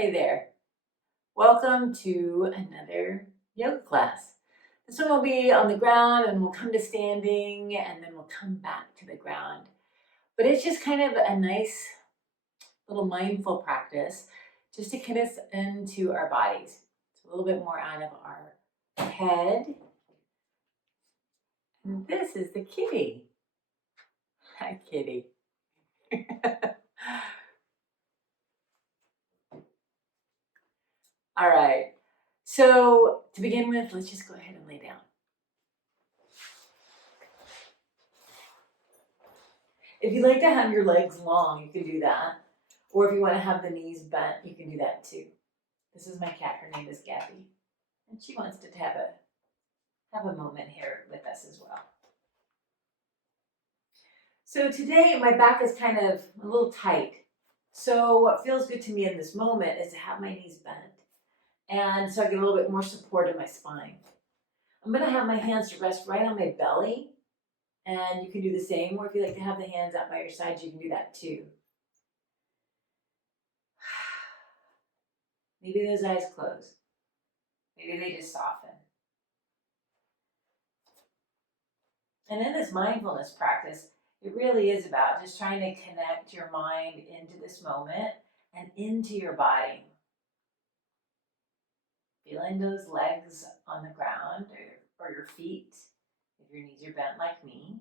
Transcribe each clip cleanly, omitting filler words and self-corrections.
Hey there, welcome to another yoga class. This one will be on the ground and we'll come to standing and then we'll come back to the ground. But it's just kind of a nice little mindful practice just to get us into our bodies. It's a little bit more out of our head. And this is the kitty. Hi, kitty. All right. So to begin with, let's just go ahead and lay down. If you like to have your legs long, you can do that. Or if you want to have the knees bent, you can do that too. This is my cat. Her name is Gabby. And she wants to have a moment here with us as well. So today my back is kind of a little tight. So what feels good to me in this moment is to have my knees bent. And so I get a little bit more support in my spine. I'm going to have my hands to rest right on my belly. And you can do the same, or if you like to have the hands out by your sides, you can do that too. Maybe those eyes close. Maybe they just soften. And in this mindfulness practice, it really is about just trying to connect your mind into this moment and into your body. Feeling those legs on the ground or your feet, if your knees are bent like me.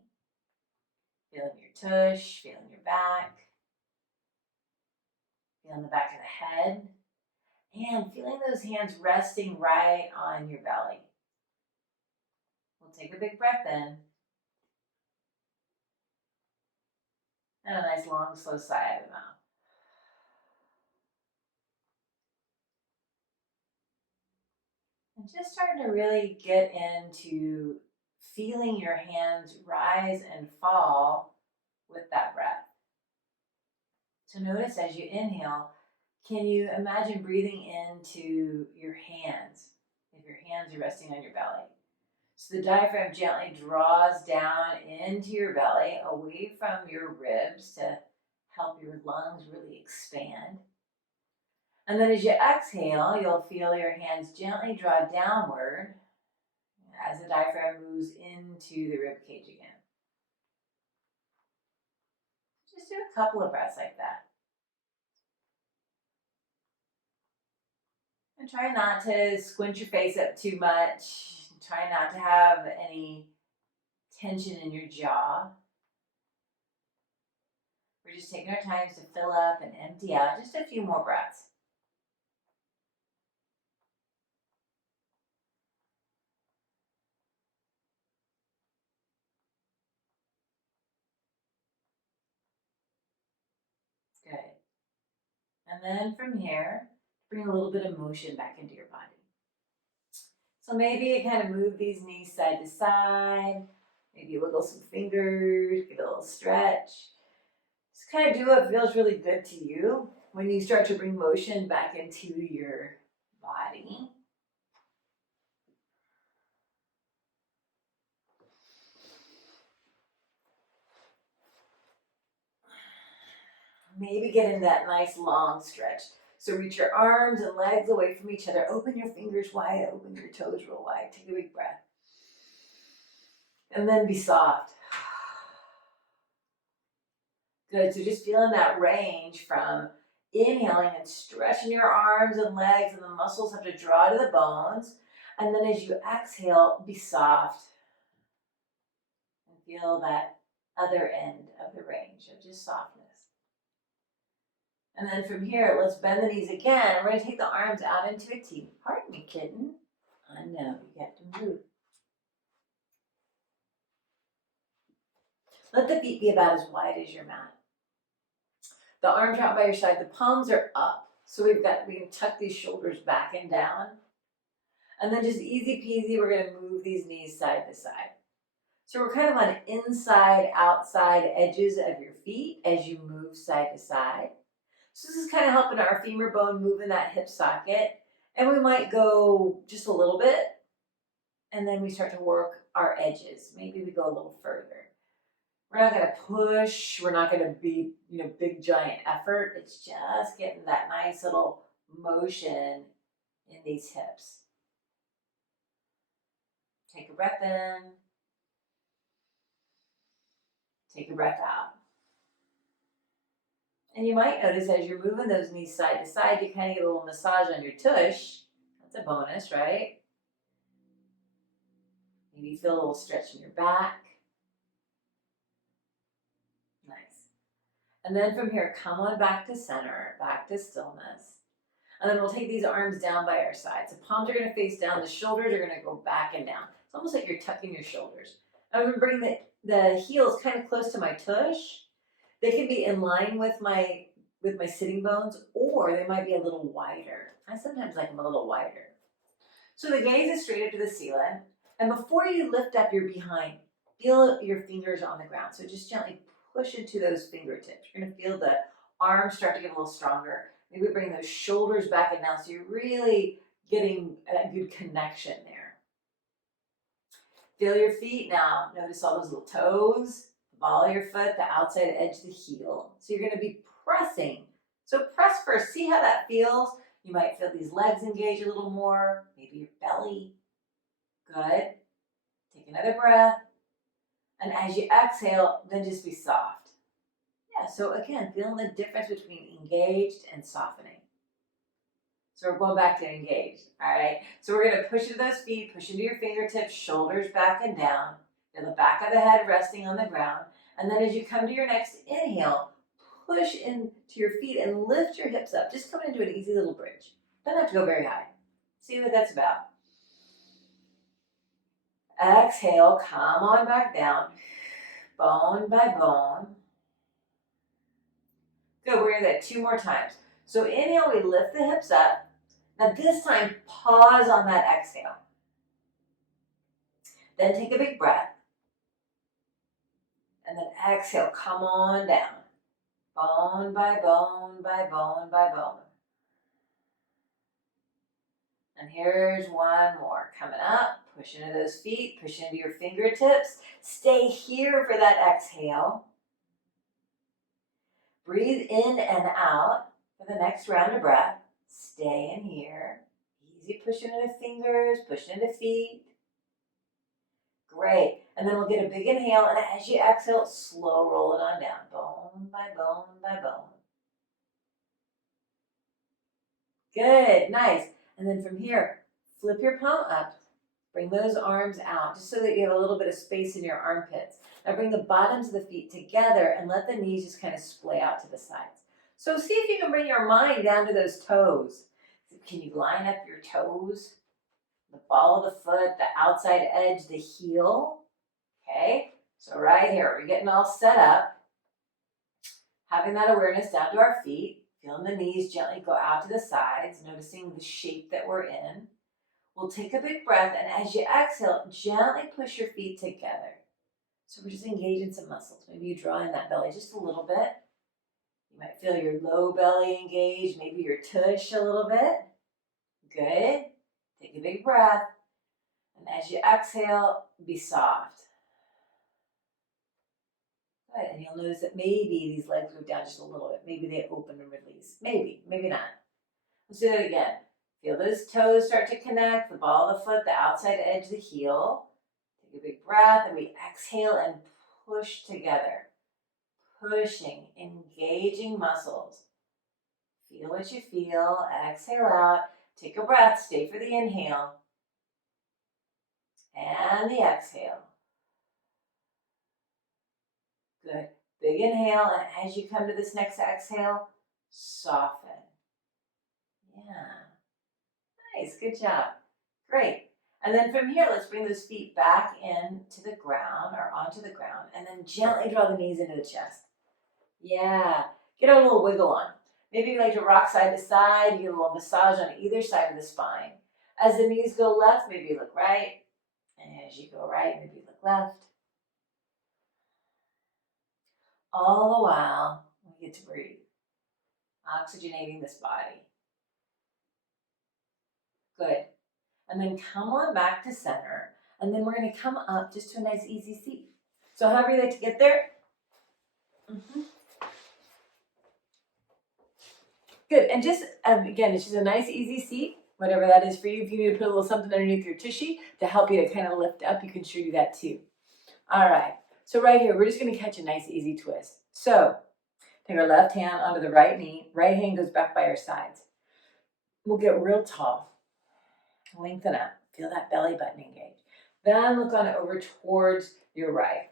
Feeling your tush, feeling your back. Feeling the back of the head. And feeling those hands resting right on your belly. We'll take a big breath in. And a nice long, slow sigh out of the mouth. And just starting to really get into feeling your hands rise and fall with that breath. So notice as you inhale, can you imagine breathing into your hands, if your hands are resting on your belly? So the diaphragm gently draws down into your belly, away from your ribs to help your lungs really expand. And then as you exhale, you'll feel your hands gently draw downward as the diaphragm moves into the rib cage again. Just do a couple of breaths like that. And try not to squint your face up too much. Try not to have any tension in your jaw. We're just taking our time to fill up and empty out. Just a few more breaths. Good. And then from here, bring a little bit of motion back into your body. So maybe you kind of move these knees side to side. Maybe wiggle some fingers, give it a little stretch. Just kind of do what feels really good to you when you start to bring motion back into your body. Maybe get in that nice long stretch. So reach your arms and legs away from each other. Open your fingers wide, open your toes real wide. Take a big breath. And then be soft. Good, so just feeling that range from inhaling and stretching your arms and legs, and the muscles have to draw to the bones. And then as you exhale, be soft. And feel that other end of the range of just softness. And then from here, let's bend the knees again. We're going to take the arms out into a T. Pardon me, kitten. I know, you have to move. Let the feet be about as wide as your mat. The arms are out by your side. The palms are up. So we can tuck these shoulders back and down. And then just easy peasy, we're going to move these knees side to side. So we're kind of on inside, outside edges of your feet as you move side to side. So this is kind of helping our femur bone move in that hip socket. And we might go just a little bit. And then we start to work our edges. Maybe we go a little further. We're not going to push. We're not going to be, big giant effort. It's just getting that nice little motion in these hips. Take a breath in. Take a breath out. And you might notice as you're moving those knees side to side, you kind of get a little massage on your tush. That's a bonus, right? Maybe you feel a little stretch in your back. Nice. And then from here, come on back to center, back to stillness. And then we'll take these arms down by our sides. The palms are going to face down. The shoulders are going to go back and down. It's almost like you're tucking your shoulders. I'm going to bring the heels kind of close to my tush. They can be in line with my sitting bones, or they might be a little wider. I sometimes like them a little wider. So the gaze is straight up to the ceiling. And before you lift up your behind, feel your fingers on the ground. So just gently push into those fingertips. You're going to feel the arms start to get a little stronger. Maybe bring those shoulders back and down so you're really getting a good connection there. Feel your feet now. Notice all those little toes, the ball of your foot, the outside edge of the heel. So you're going to be pressing. So press first. See how that feels. You might feel these legs engage a little more. Maybe your belly. Good. Take another breath. And as you exhale, then just be soft. Yeah, so again, feeling the difference between engaged and softening. So we're going back to engaged, all right? So we're going to push into those feet, push into your fingertips, shoulders back and down. Feel the back of the head resting on the ground. And then as you come to your next inhale, push into your feet and lift your hips up. Just come into an easy little bridge. Don't have to go very high. See what that's about. Exhale, come on back down, bone by bone. Good, we're going to do that 2 more times. So inhale, we lift the hips up. Now this time, pause on that exhale. Then take a big breath. And then exhale, come on down. Bone by bone by bone by bone. And here's one more. Coming up, push into those feet, push into your fingertips. Stay here for that exhale. Breathe in and out for the next round of breath. Stay in here. Easy pushing into fingers, pushing into feet. Great. And then we'll get a big inhale, and as you exhale, slow roll it on down. Bone by bone by bone. Good, nice. And then from here, flip your palm up. Bring those arms out, just so that you have a little bit of space in your armpits. Now bring the bottoms of the feet together and let the knees just kind of splay out to the sides. So see if you can bring your mind down to those toes. Can you line up your toes? The ball of the foot, the outside edge, the heel. Okay, so right here, we're getting all set up. Having that awareness down to our feet. Feeling the knees gently go out to the sides, noticing the shape that we're in. We'll take a big breath, and as you exhale, gently push your feet together. So we're just engaging some muscles. Maybe you draw in that belly just a little bit. You might feel your low belly engaged, maybe your tush a little bit. Good. Take a big breath. And as you exhale, be soft. Good. And you'll notice that maybe these legs go down just a little bit. Maybe they open and release. Maybe, maybe not. Let's do that again. Feel those toes start to connect, the ball of the foot, the outside edge of the heel. Take a big breath, and we exhale and push together. Pushing, engaging muscles. Feel what you feel. Exhale out. Take a breath. Stay for the inhale. And the exhale. Good. Big inhale, and as you come to this next exhale, soften. Yeah. Nice, good job. Great. And then from here, let's bring those feet back into the ground or onto the ground, and then gently draw the knees into the chest. Yeah. Get a little wiggle on. Maybe you like to rock side to side. You get a little massage on either side of the spine. As the knees go left, maybe you look right. And as you go right, maybe you look left. All the while, we get to breathe, oxygenating this body. Good. And then come on back to center. And then we're going to come up just to a nice easy seat. So however you like to get there. Good, and just, again, it's just a nice easy seat, whatever that is for you. If you need to put a little something underneath your tushy to help you to kind of lift up, you can sure do that too. All right, so right here, we're just gonna catch a nice easy twist. So, take our left hand onto the right knee, right hand goes back by our sides. We'll get real tall, lengthen up, feel that belly button engage. Then look on over towards your right.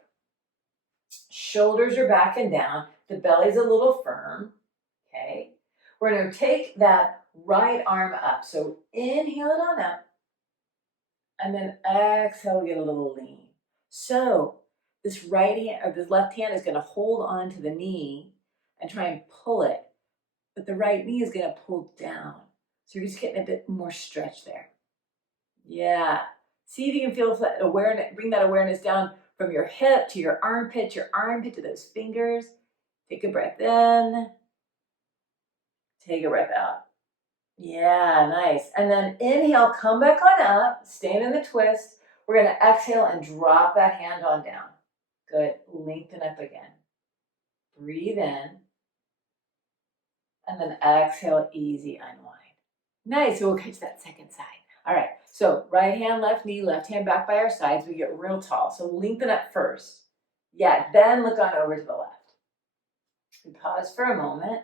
Shoulders are back and down, the belly's a little firm, okay? We're gonna take that right arm up. So inhale it on up, and then exhale, get a little lean. So this right hand, or this left hand is gonna hold on to the knee and try and pull it, but the right knee is gonna pull down. So you're just getting a bit more stretch there. Yeah. See if you can feel that awareness, bring that awareness down from your hip to your armpit to those fingers. Take a breath in. Take a breath out. Yeah, nice. And then inhale, come back on up, staying in the twist. We're going to exhale and drop that hand on down. Good. Lengthen up again. Breathe in. And then exhale, easy unwind. Nice. So we'll catch that second side. All right. So right hand, left knee, left hand back by our sides. We get real tall. So lengthen up first. Yeah, then look on over to the left. We pause for a moment.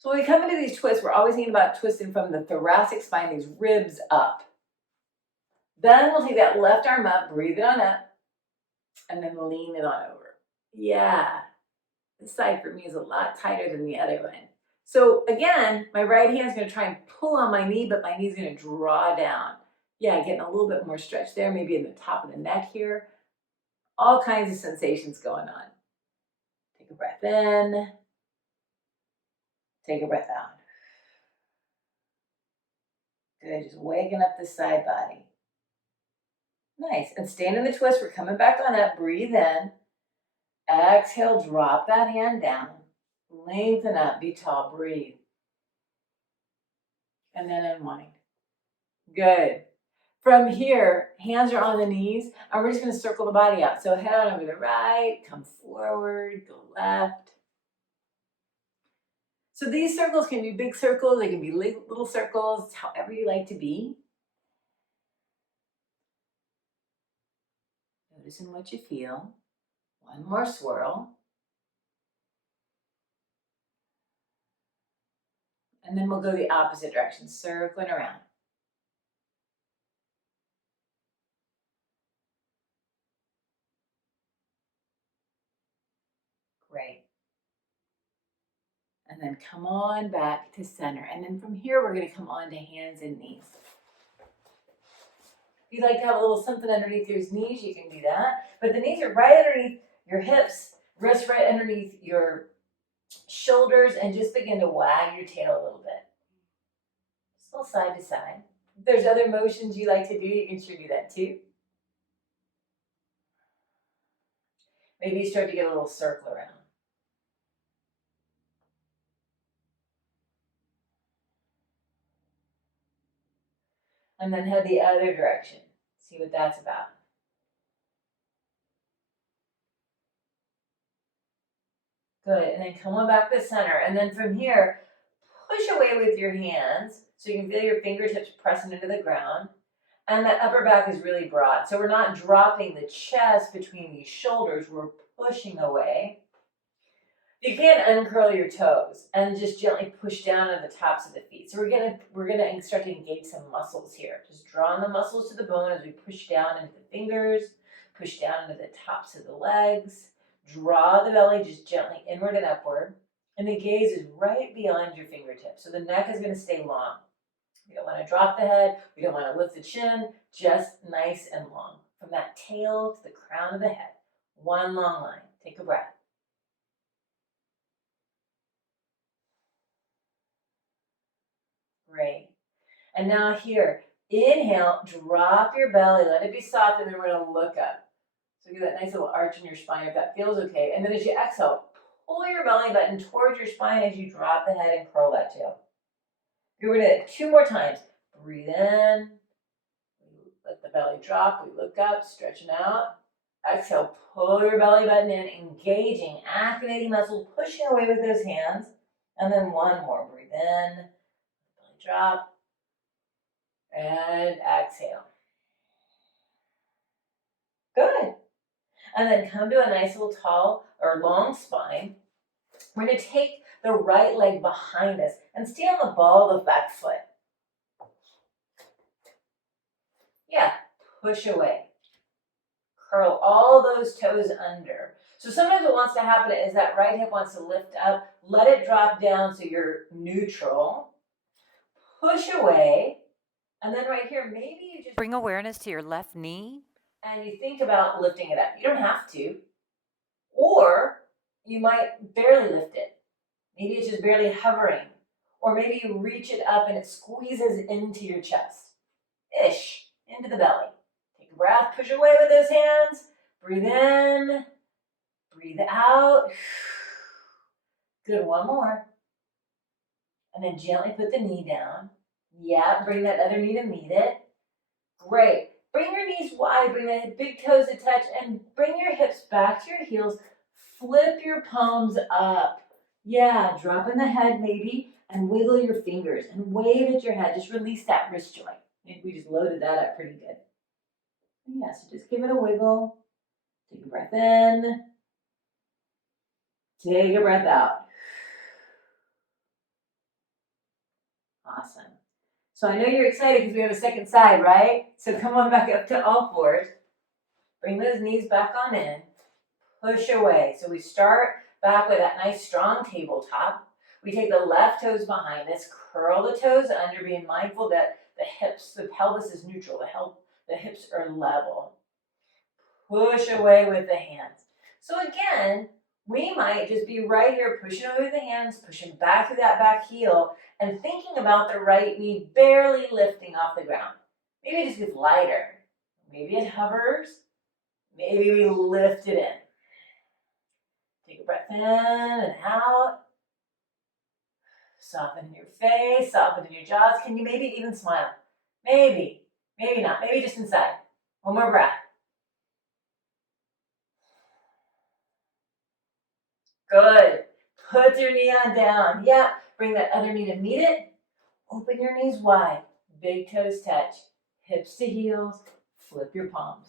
So when we come into these twists, we're always thinking about twisting from the thoracic spine, these ribs up. Then we'll take that left arm up, breathe it on up, and then lean it on over. Yeah, this side for me is a lot tighter than the other one. So again, my right hand is going to try and pull on my knee, but my knee is going to draw down. Yeah, getting a little bit more stretch there, maybe in the top of the neck here. All kinds of sensations going on. Take a breath in. Take a breath out. Good, just waking up the side body. Nice, and stand in the twist. We're coming back on up. Breathe in. Exhale, drop that hand down. Lengthen up, be tall, breathe. And then unwind. Good. From here, hands are on the knees, and we're just gonna circle the body out. So head on over to the right, come forward, go left. So these circles can be big circles, they can be little circles, however you like to be. Noticing what you feel. One more swirl. And then we'll go the opposite direction, circling around. Great. And then come on back to center. And then from here, we're gonna come on to hands and knees. If you'd like to have a little something underneath your knees, you can do that. But the knees are right underneath your hips, wrists right underneath your shoulders, and just begin to wag your tail a little bit. Just a little side to side. If there's other motions you like to do, you can sure do that too. Maybe you start to get a little circle around. And then head the other direction. See what that's about. Good, and then come on back to center. And then from here, push away with your hands so you can feel your fingertips pressing into the ground. And that upper back is really broad. So we're not dropping the chest between these shoulders, we're pushing away. You can uncurl your toes and just gently push down on the tops of the feet. So we're gonna start to engage some muscles here. Just drawing the muscles to the bone as we push down into the fingers, push down into the tops of the legs. Draw the belly just gently inward and upward. And the gaze is right beyond your fingertips. So the neck is gonna stay long. We don't wanna drop the head. We don't wanna lift the chin. Just nice and long. From that tail to the crown of the head. One long line. Take a breath. Great. And now here, inhale, drop your belly, let it be soft, and then we're gonna look up. So get that nice little arch in your spine if that feels okay. And then as you exhale, pull your belly button towards your spine as you drop the head and curl that tail. We're gonna 2 more times. Breathe in, let the belly drop, we look up, stretching out. Exhale, pull your belly button in, engaging, activating muscles, pushing away with those hands. And then one more. Breathe in, belly drop, and exhale. Good. And then come to a nice little tall or long spine. We're going to take the right leg behind us and stay on the ball of the back foot. Yeah, push away. Curl all those toes under. So sometimes what wants to happen is that right hip wants to lift up, let it drop down so you're neutral. Push away. And then right here, maybe you just bring awareness to your left knee and you think about lifting it up. You don't have to. Or you might barely lift it. Maybe it's just barely hovering. Or maybe you reach it up and it squeezes into your chest. Ish, into the belly. Take a breath, push away with those hands. Breathe in, breathe out. Good, one more. And then gently put the knee down. Yeah, bring that other knee to meet it. Great. Bring your knees wide, bring the big toes to touch, and bring your hips back to your heels. Flip your palms up. Yeah, drop in the head maybe, and wiggle your fingers, and wave at your head. Just release that wrist joint. Maybe we just loaded that up pretty good. Yeah, so just give it a wiggle. Take a breath in. Take a breath out. Awesome. So I know you're excited because we have a second side, right? So come on back up to all fours. Bring those knees back on in. Push away. So we start back with that nice strong tabletop. We take the left toes behind us, curl the toes under, being mindful that the hips, the pelvis is neutral. The hips are level. Push away with the hands. So again, we might just be right here pushing away with the hands, pushing back through that back heel, and thinking about the right knee barely lifting off the ground. Maybe it just gets lighter. Maybe it hovers. Maybe we lift it in. Take a breath in and out. Soften in your face, soften in your jaws. Can you maybe even smile? Maybe, maybe not. Maybe just inside. One more breath. Good. Put your knee on down. Yep. Bring that other knee to meet it. Open your knees wide. Big toes touch. Hips to heels. Flip your palms.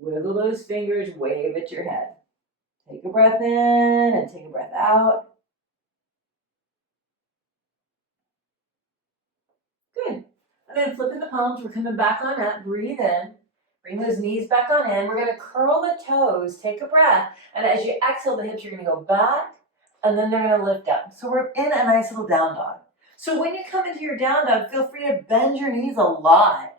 Wiggle those fingers. Wave at your head. Take a breath in and take a breath out. Good. And then flipping the palms. We're coming back on up. Breathe in. Bring those knees back on in. We're going to curl the toes. Take a breath. And as you exhale the hips, you're going to go back. And then they're going to lift up. So we're in a nice little down dog. So when you come into your down dog, feel free to bend your knees a lot.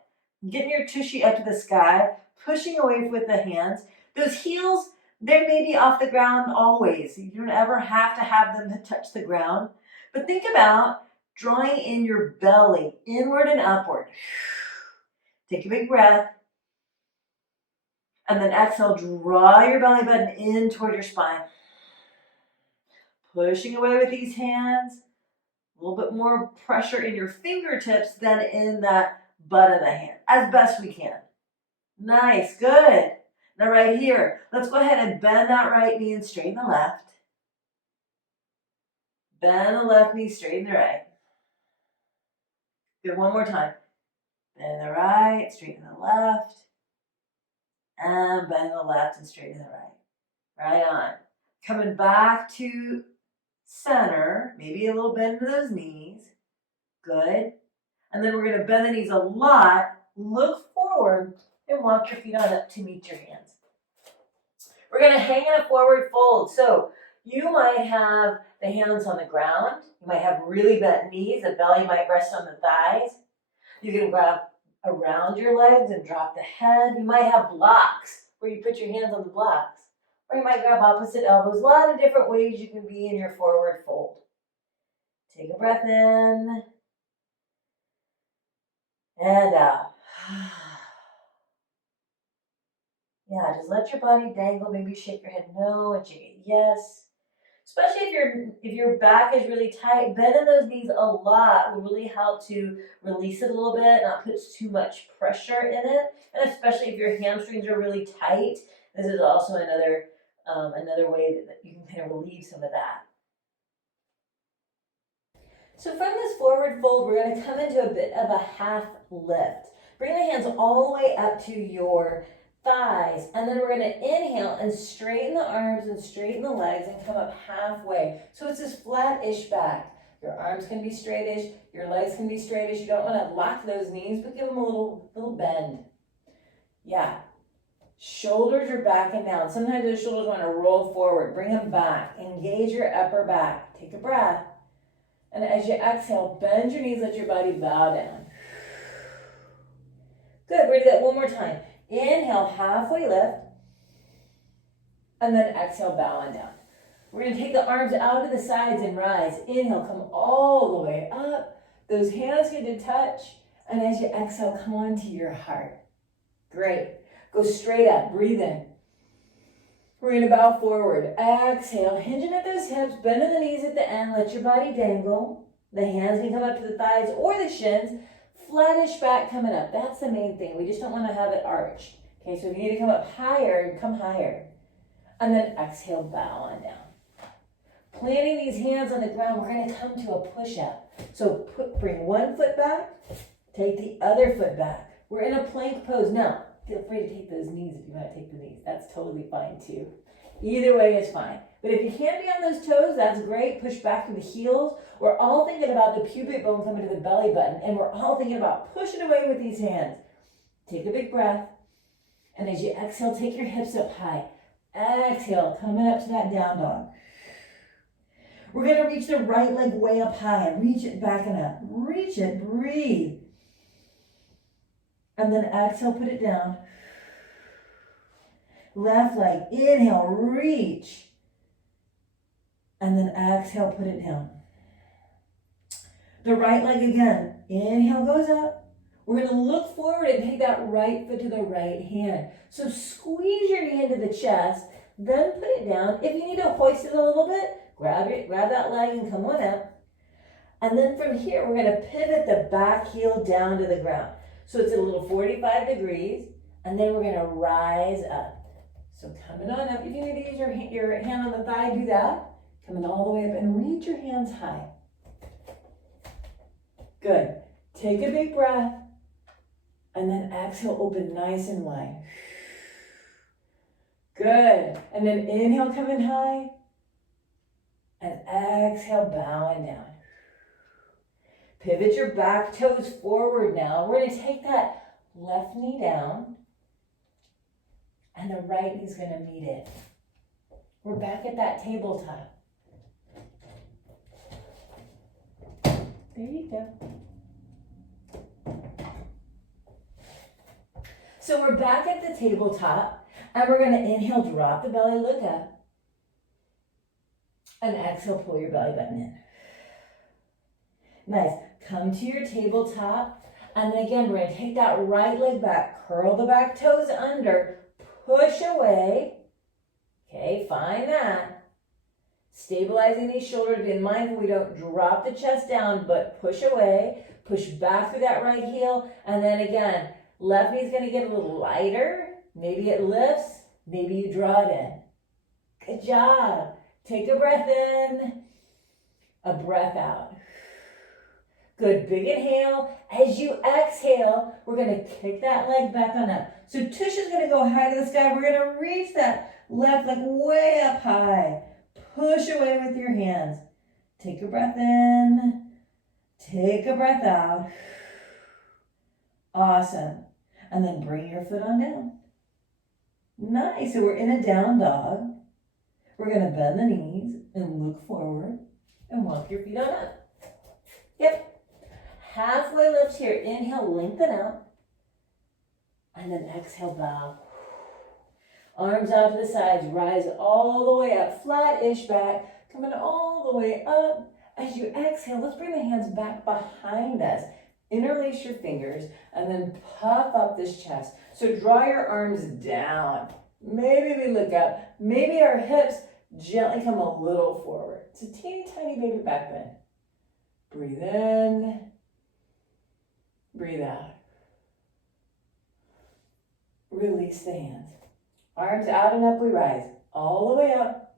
Getting your tushy up to the sky, pushing away with the hands. Those heels, they may be off the ground always. You don't ever have to have them touch the ground. But think about drawing in your belly, inward and upward. Take a big breath. And then exhale, draw your belly button in toward your spine. Pushing away with these hands. A little bit more pressure in your fingertips than in that butt of the hand, as best we can. Nice, good. Now right here, let's go ahead and bend that right knee and straighten the left. Bend the left knee, straighten the right. Good, one more time. Bend the right, straighten the left. And bend the left and straighten the right. Right on. Coming back to center, maybe a little bend to those knees. Good. And then we're going to bend the knees a lot, look forward, and walk your feet on up to meet your hands. We're going to hang in a forward fold. So you might have the hands on the ground. You might have really bent knees. The belly might rest on the thighs. You can grab around your legs and drop the head. You might have blocks where you put your hands on the blocks. Or you might grab opposite elbows. A lot of different ways you can be in your forward fold. Take a breath in. And out. Yeah, just let your body dangle. Maybe shake your head no and shake it yes. Especially if your back is really tight, bending those knees a lot will really help to release it a little bit, not put too much pressure in it. And especially if your hamstrings are really tight, this is also another way that you can kind of relieve some of that. So from this forward fold, we're going to come into a bit of a half lift. Bring the hands all the way up to your thighs, and then we're going to inhale and straighten the arms and straighten the legs and come up halfway. So it's this flat-ish back. Your arms can be straightish, your legs can be straightish. You don't want to lock those knees, but give them a little bend. Yeah. Shoulders are backing down. Sometimes those shoulders want to roll forward. Bring them back. Engage your upper back. Take a breath. And as you exhale, bend your knees, let your body bow down. Good, we're going to do that one more time. Inhale, halfway lift. And then exhale, bow on down. We're going to take the arms out to the sides and rise. Inhale, come all the way up. Those hands get to touch. And as you exhale, come on to your heart. Great. Go straight up. Breathe in. We're going to bow forward. Exhale, hinging at those hips, bending the knees at the end. Let your body dangle. The hands can come up to the thighs or the shins. Flattish back coming up. That's the main thing. We just don't want to have it arched. Okay, so if you need to come up higher, come higher. And then exhale, bow on down. Planting these hands on the ground, we're going to come to a push-up. So bring one foot back, take the other foot back. We're in a plank pose. Now, feel free to take those knees if you want to take the knees. That's totally fine too. Either way is fine. But if you can't be on those toes, that's great. Push back to the heels. We're all thinking about the pubic bone coming to the belly button, and we're all thinking about pushing away with these hands. Take a big breath. And as you exhale, take your hips up high. Exhale, coming up to that down dog. We're going to reach the right leg way up high. Reach it back and up. Reach it. Breathe. And then exhale, put it down. Left leg, inhale, reach. And then exhale, put it down. The right leg again. Inhale goes up. We're going to look forward and take that right foot to the right hand. So squeeze your knee into the chest, then put it down. If you need to hoist it a little bit, grab that leg and come on up. And then from here, we're going to pivot the back heel down to the ground. So it's a little 45 degrees, and then we're going to rise up. So coming on up, if you need to use your hand on the thigh, do that. Coming all the way up and reach your hands high. Good. Take a big breath, and then exhale, open nice and wide. Good. And then inhale, coming high, and exhale, bowing down. Pivot your back toes forward now. We're going to take that left knee down, and the right knee's going to meet it. We're back at that tabletop. There you go. So we're back at the tabletop, and we're going to inhale, drop the belly, look up, and exhale, pull your belly button in. Nice. Come to your tabletop, and then again, we're going to take that right leg back, curl the back toes under, push away. Okay, find that. Stabilizing these shoulders, being mindful we don't drop the chest down, but push away, push back through that right heel, and then again, left knee's going to get a little lighter. Maybe it lifts, maybe you draw it in. Good job. Take a breath in, a breath out. Good, big inhale. As you exhale, we're going to kick that leg back on up. So tush is going to go high to the sky. We're going to reach that left leg way up high. Push away with your hands. Take a breath in. Take a breath out. Awesome. And then bring your foot on down. Nice. So we're in a down dog. We're going to bend the knees and look forward and walk your feet on up. Yep. Halfway lift here. Inhale, lengthen out. And then exhale, bow. Arms out to the sides. Rise all the way up. Flat-ish back. Coming all the way up. As you exhale, let's bring the hands back behind us. Interlace your fingers and then puff up this chest. So draw your arms down. Maybe we look up. Maybe our hips gently come a little forward. It's a teeny tiny baby back bend. Breathe in. Breathe out. Release the hands. Arms out and up we rise. All the way up.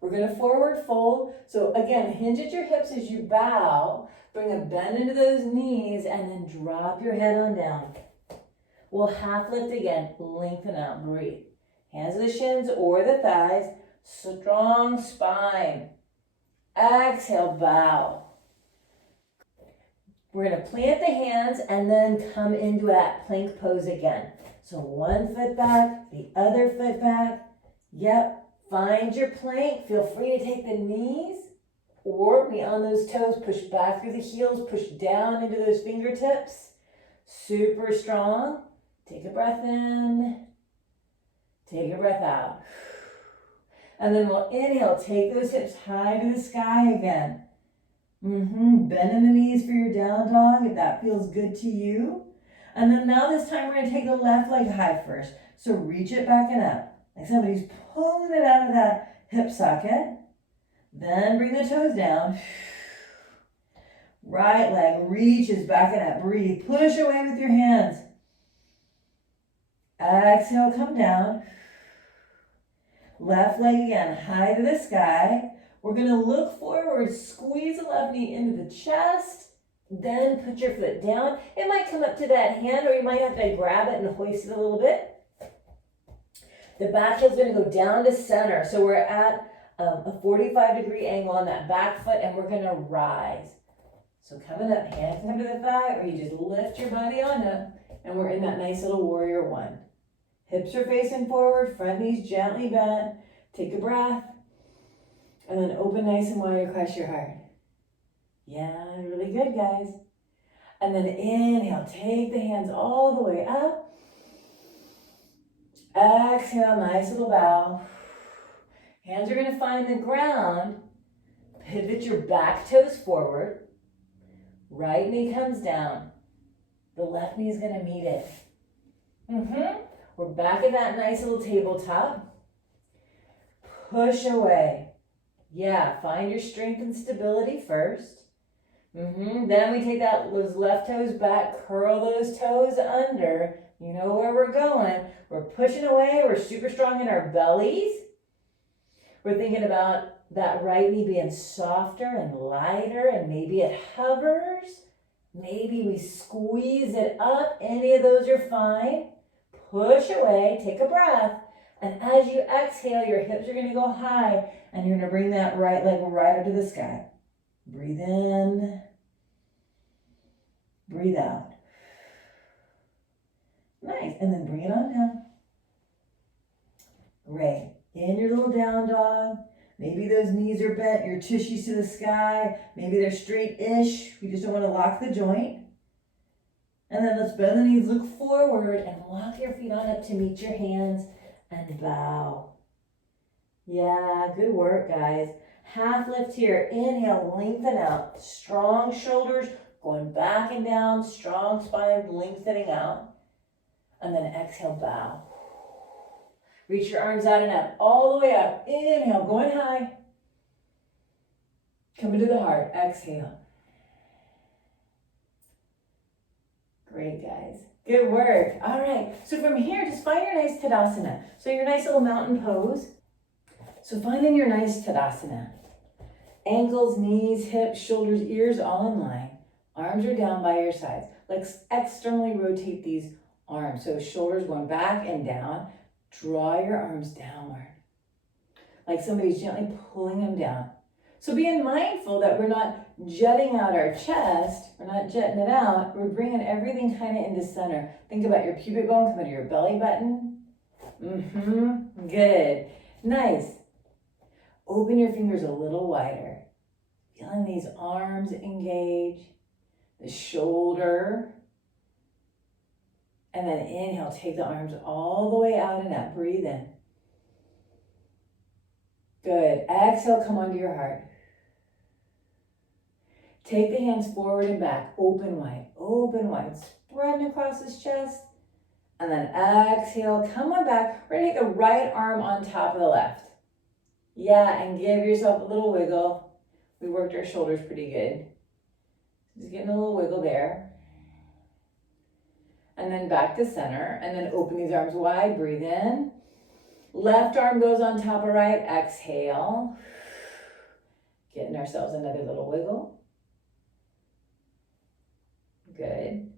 We're gonna forward fold. So again, hinge at your hips as you bow. Bring a bend into those knees and then drop your head on down. We'll half lift again, lengthen out, breathe. Hands to the shins or the thighs, strong spine. Exhale, bow. We're gonna plant the hands and then come into that plank pose again. So one foot back, the other foot back. Yep, find your plank. Feel free to take the knees or be on those toes. Push back through the heels, push down into those fingertips. Super strong. Take a breath in, take a breath out. And then we'll inhale, take those hips high to the sky again. Bend in the knees for your down dog if that feels good to you. And then now this time we're gonna take the left leg high first. So reach it back and up, like somebody's pulling it out of that hip socket. Then bring the toes down. Right leg reaches back and up, breathe. Push away with your hands. Exhale, come down. Left leg again, high to the sky. We're gonna look forward, squeeze the left knee into the chest, then put your foot down. It might come up to that hand or you might have to grab it and hoist it a little bit. The back heel's gonna go down to center. So we're at a 45-degree angle on that back foot and we're gonna rise. So coming up, hands come to the thigh or you just lift your body on up and we're in that nice little warrior one. Hips are facing forward, front knees gently bent. Take a breath. And then open nice and wide across your heart. Yeah, really good, guys. And then inhale, take the hands all the way up. Exhale, nice little bow. Hands are gonna find the ground. Pivot your back toes forward. Right knee comes down. The left knee is gonna meet it. We're back at that nice little tabletop. Push away. Yeah, find your strength and stability first. Then we take those left toes back, curl those toes under. You know where we're going. We're pushing away. We're super strong in our bellies. We're thinking about that right knee being softer and lighter, and maybe it hovers. Maybe we squeeze it up. Any of those are fine. Push away, take a breath, and as you exhale, your hips are gonna go high, and you're gonna bring that right leg right up to the sky. Breathe in, breathe out. Nice, and then bring it on down. Great, in your little down dog. Maybe those knees are bent, your tushies to the sky. Maybe they're straight-ish. We just don't wanna lock the joint. And then let's bend the knees, look forward, and walk your feet on up to meet your hands and bow. Yeah, good work, guys. Half lift here. Inhale, lengthen out. Strong shoulders, going back and down. Strong spine, lengthening out. And then exhale, bow. Reach your arms out and up, all the way up. Inhale, going high. Come into the heart, exhale. Great, guys. Good work. All right. So from here, just find your nice Tadasana. So your nice little mountain pose. So finding your nice Tadasana. Ankles, knees, hips, shoulders, ears all in line. Arms are down by your sides. Let's externally rotate these arms. So shoulders going back and down. Draw your arms downward. Like somebody's gently pulling them down. So being mindful that we're not jutting out our chest, we're not jutting it out, we're bringing everything kind of into center. Think about your pubic bone, come to your belly button. Good. Nice. Open your fingers a little wider. Feeling these arms engage, the shoulder. And then inhale, take the arms all the way out and up. Breathe in. Good. Exhale, come onto your heart. Take the hands forward and back, open wide, spreading across his chest. And then exhale, come on back. We're gonna take the right arm on top of the left. Yeah, and give yourself a little wiggle. We worked our shoulders pretty good. Just getting a little wiggle there. And then back to center, and then open these arms wide, breathe in. Left arm goes on top of right, exhale. Getting ourselves another little wiggle. Good.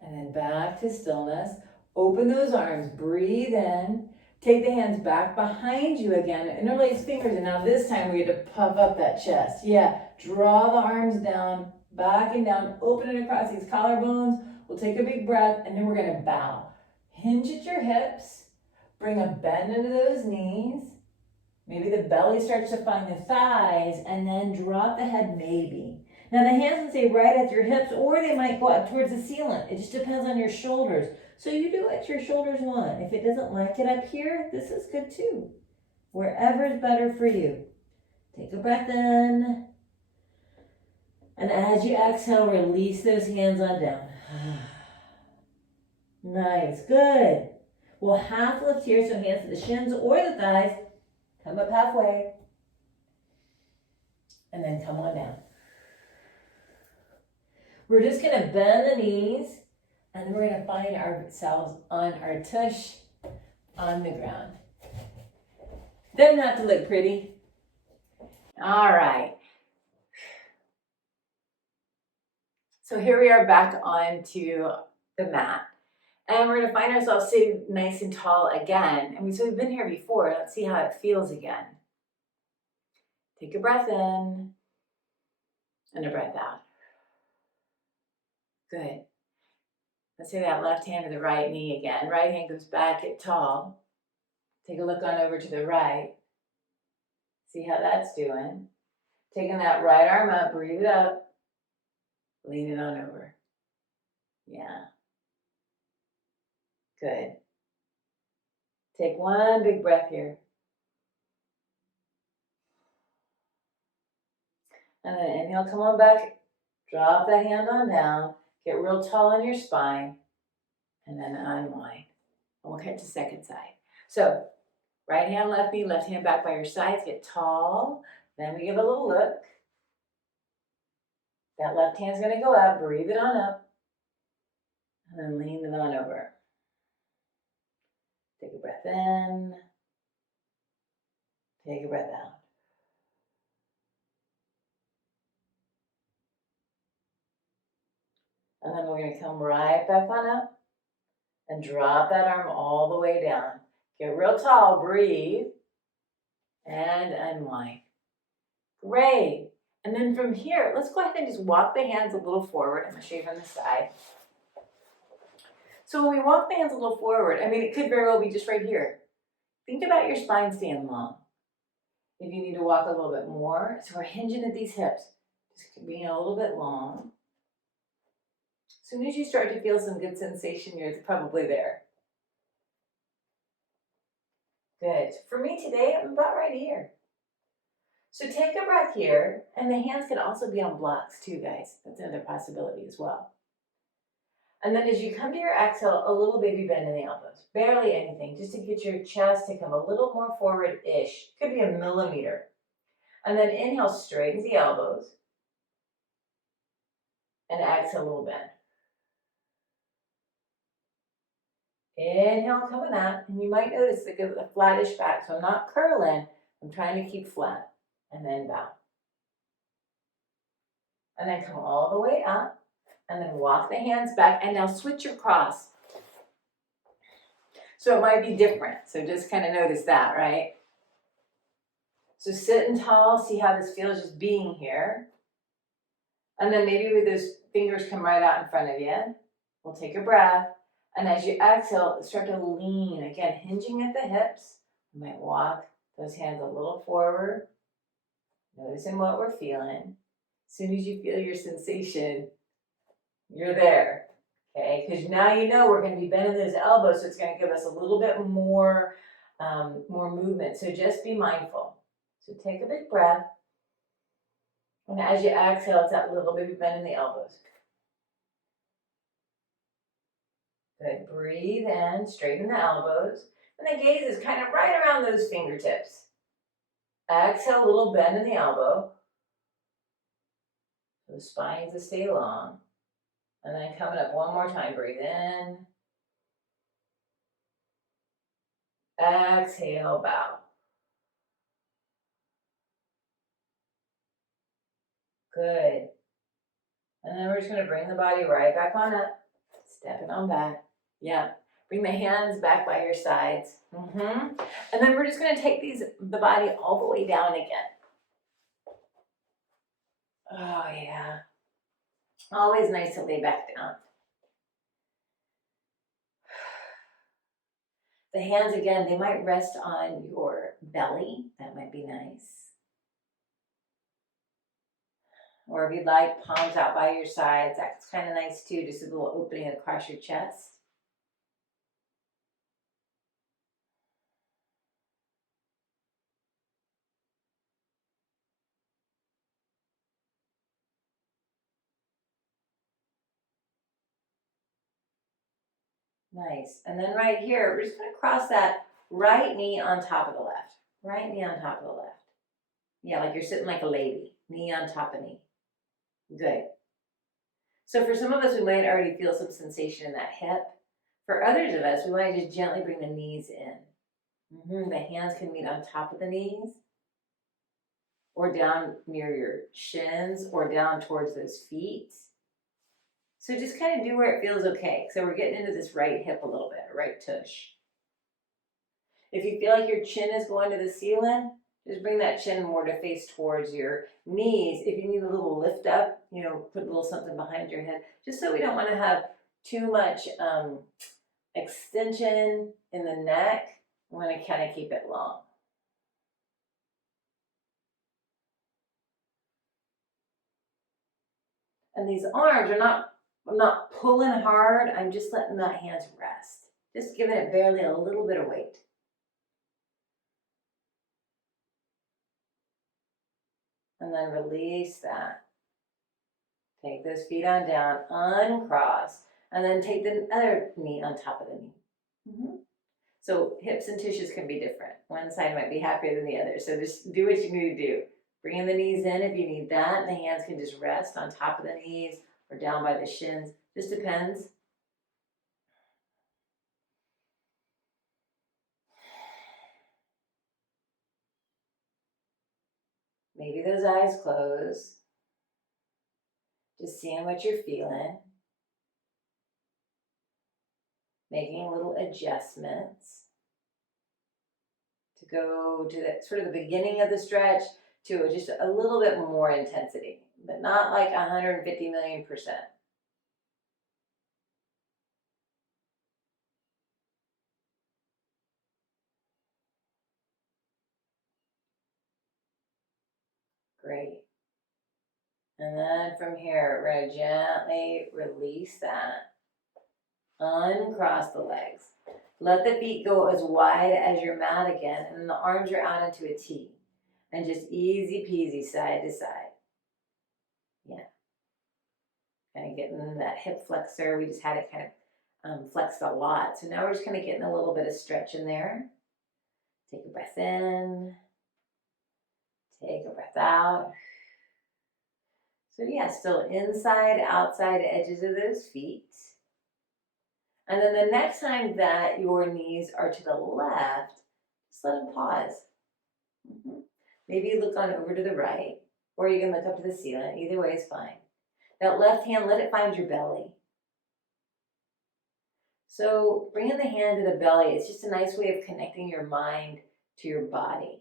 And then back to stillness. Open those arms, breathe in. Take the hands back behind you again. Interlace fingers, and now this time we get to puff up that chest. Yeah, draw the arms down, back and down, open it across these collarbones. We'll take a big breath, and then we're gonna bow. Hinge at your hips. Bring a bend into those knees. Maybe the belly starts to find the thighs, and then drop the head maybe. Now the hands can stay right at your hips, or they might go up towards the ceiling. It just depends on your shoulders. So you do what your shoulders want. If it doesn't like it up here, this is good too. Wherever is better for you. Take a breath in. And as you exhale, release those hands on down. Nice, good. We'll half lift here, so hands to the shins or the thighs. Come up halfway. And then come on down. We're just gonna bend the knees, and then we're gonna find ourselves on our tush on the ground. Doesn't have to look pretty. All right. So here we are back onto the mat. And we're gonna find ourselves sitting nice and tall again. And so we've been here before. Let's see how it feels again. Take a breath in and a breath out. Good. Let's say that left hand to the right knee again. Right hand goes back at tall. Take a look on over to the right. See how that's doing. Taking that right arm up, breathe it up. Lean it on over. Yeah. Good. Take one big breath here. And then inhale, come on back. Drop that hand on down. Get real tall in your spine. And then unwind. And we'll get to second side. So, right hand, left knee, left hand back by your sides. Get tall. Then we give a little look. That left hand's going to go up. Breathe it on up. And then lean it on over. Take a breath in. Take a breath out. And then we're going to come right back on up and drop that arm all the way down. Get real tall, breathe, and unwind. Great. And then from here, let's go ahead and just walk the hands a little forward. I'm going to show you from the side. So when we walk the hands a little forward, I mean, it could very well be just right here. Think about your spine staying long. If you need to walk a little bit more, so we're hinging at these hips, just being a little bit long. As soon as you start to feel some good sensation, you're probably there. Good. For me today, I'm about right here. So take a breath here, and the hands can also be on blocks too, guys. That's another possibility as well. And then as you come to your exhale, a little baby bend in the elbows. Barely anything, just to get your chest to come a little more forward-ish. Could be a millimeter. And then inhale, straightens the elbows. And exhale, a little bend. Inhale, coming up, and you might notice like a flattish back. So I'm not curling, I'm trying to keep flat. And then bow. And then come all the way up, and then walk the hands back, and now switch your cross. So it might be different, so just kind of notice that, right? So sitting tall, see how this feels just being here. And then maybe with those fingers come right out in front of you. We'll take a breath. And as you exhale, start to lean. Again, hinging at the hips. You might walk those hands a little forward. Noticing what we're feeling. As soon as you feel your sensation, you're there. Okay, because now you know we're going to be bending those elbows, so it's going to give us a little bit more movement. So just be mindful. So take a big breath. And as you exhale, it's that little baby bend in the elbows. Good. Breathe in, straighten the elbows. And the gaze is kind of right around those fingertips. Exhale, a little bend in the elbow. So the spine to stay long. And then coming up one more time, breathe in. Exhale, bow. Good. And then we're just going to bring the body right back on up. Stepping on back. Yeah. Bring the hands back by your sides. And then we're just going to take the body all the way down again. Oh, yeah. Always nice to lay back down. The hands, again, they might rest on your belly. That might be nice. Or if you'd like, palms out by your sides. That's kind of nice too, just a little opening across your chest. Nice. And then right here, we're just going to cross that right knee on top of the left. Right knee on top of the left. Yeah, like you're sitting like a lady. Knee on top of knee. Good. So for some of us, we might already feel some sensation in that hip. For others of us, we might just gently bring the knees in. The hands can meet on top of the knees, or down near your shins, or down towards those feet. So just kind of do where it feels okay. So we're getting into this right hip a little bit, right tush. If you feel like your chin is going to the ceiling, just bring that chin more to face towards your knees. If you need a little lift up, put a little something behind your head, just so we don't want to have too much extension in the neck. We want to kind of keep it long. And these arms I'm not pulling hard. I'm just letting that hands rest. Just giving it barely a little bit of weight. And then release that. Take those feet on down, uncross, and then take the other knee on top of the knee. So hips and tushes can be different. One side might be happier than the other. So just do what you need to do. Bring the knees in if you need that. And the hands can just rest on top of the knees or down by the shins. Just depends. Maybe those eyes close. Just seeing what you're feeling. Making little adjustments to go to the sort of the beginning of the stretch to just a little bit more intensity, but not like 150 million%. Great. And then from here, we're going to gently release that. Uncross the legs. Let the feet go as wide as your mat again, and then the arms are out into a T. And just easy peasy side to side. Yeah. Kind of getting that hip flexor. We just had it kind of flexed a lot. So now we're just kind of getting a little bit of stretch in there. Take a breath in. Take a breath out. So yeah, still inside, outside edges of those feet. And then the next time that your knees are to the left, just let them pause. Maybe you look on over to the right, or you can look up to the ceiling. Either way is fine. That left hand, let it find your belly. So bringing the hand to the belly, it's just a nice way of connecting your mind to your body.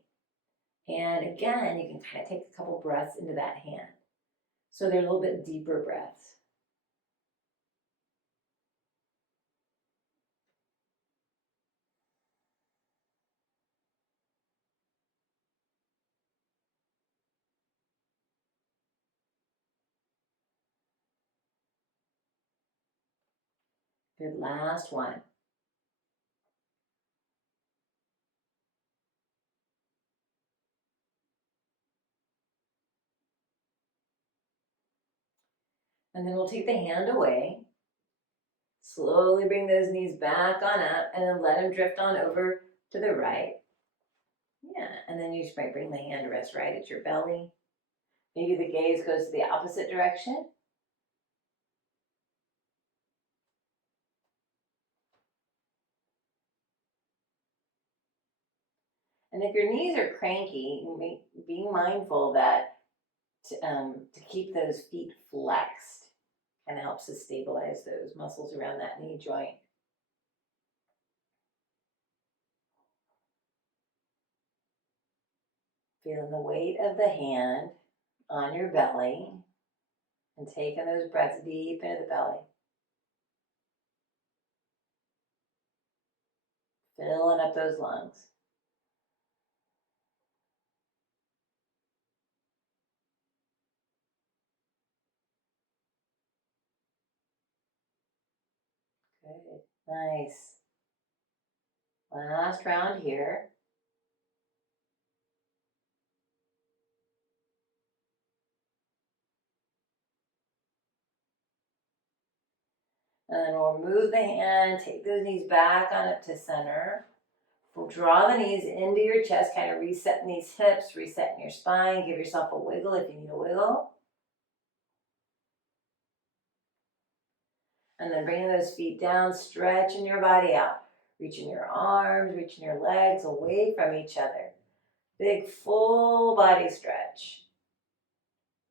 And again, you can kind of take a couple breaths into that hand. So they're a little bit deeper breaths. Good, last one. And then we'll take the hand away. Slowly bring those knees back on up and then let them drift on over to the right. Yeah, and then you just might bring the hand to rest right at your belly. Maybe the gaze goes to the opposite direction. And if your knees are cranky, be mindful that to keep those feet flexed, and helps to stabilize those muscles around that knee joint. Feeling the weight of the hand on your belly and taking those breaths deep into the belly. Filling up those lungs. Good. Nice. Last round here. And then we'll move the hand, take those knees back on up to center. We'll draw the knees into your chest, kind of resetting these hips, resetting your spine. Give yourself a wiggle if you need a wiggle. And then bringing those feet down, stretching your body out. Reaching your arms, reaching your legs away from each other. Big full body stretch.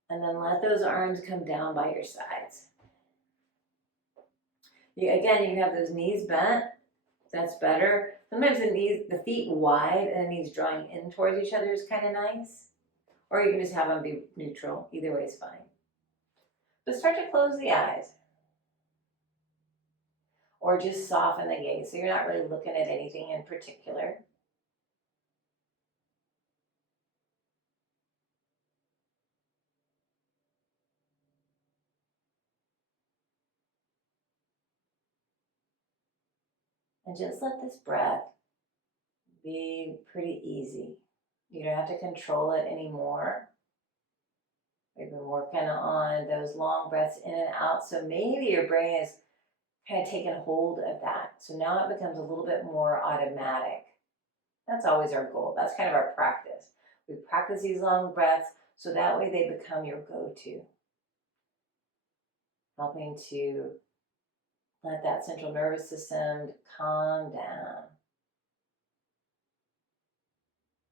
And then let those arms come down by your sides. Again, you can have those knees bent. That's better. Sometimes the feet wide and the knees drawing in towards each other is kind of nice. Or you can just have them be neutral. Either way is fine. But start to close the eyes. Or just soften the gaze so you're not really looking at anything in particular. And just let this breath be pretty easy. You don't have to control it anymore. We've been working on those long breaths in and out, so maybe your brain is kind of taking hold of that. So now it becomes a little bit more automatic. That's always our goal. That's kind of our practice. We practice these long breaths so that way they become your go-to. Helping to let that central nervous system calm down.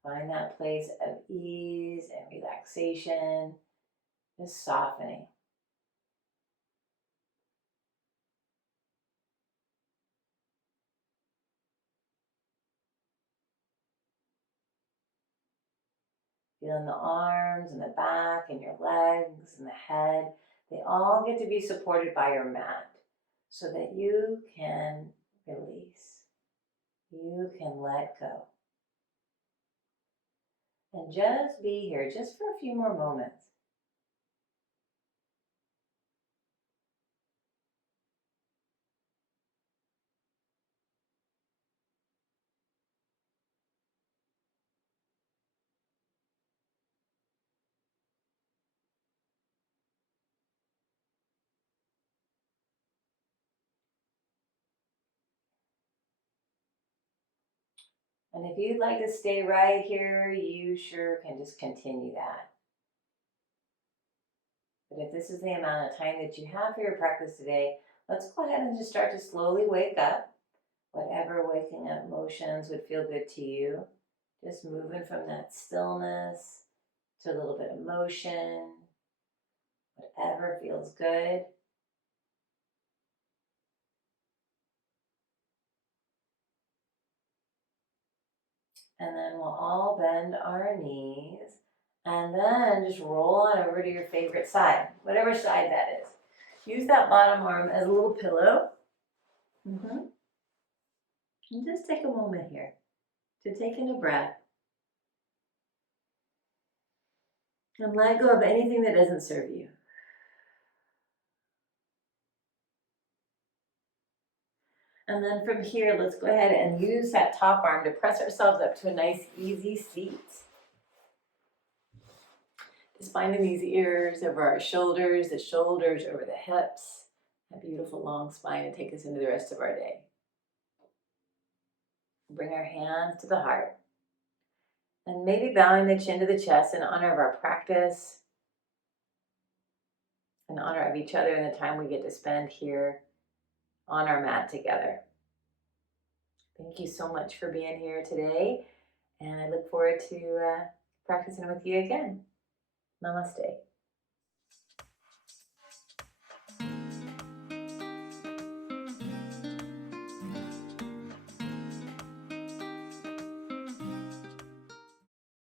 Find that place of ease and relaxation, just softening. Feeling the arms and the back and your legs and the head. They all get to be supported by your mat so that you can release. You can let go. And just be here just for a few more moments. And if you'd like to stay right here, you sure can just continue that. But if this is the amount of time that you have for your practice today, let's go ahead and just start to slowly wake up. Whatever waking up motions would feel good to you. Just moving from that stillness to a little bit of motion. Whatever feels good. And then we'll all bend our knees. And then just roll on over to your favorite side, whatever side that is. Use that bottom arm as a little pillow. And just take a moment here to take in a breath. And let go of anything that doesn't serve you. And then from here, let's go ahead and use that top arm to press ourselves up to a nice, easy seat. Just finding these ears over our shoulders, the shoulders over the hips. A beautiful long spine to take us into the rest of our day. Bring our hands to the heart. And maybe bowing the chin to the chest in honor of our practice, in honor of each other and the time we get to spend here on our mat together. Thank you so much for being here today, and I look forward to practicing with you again. Namaste.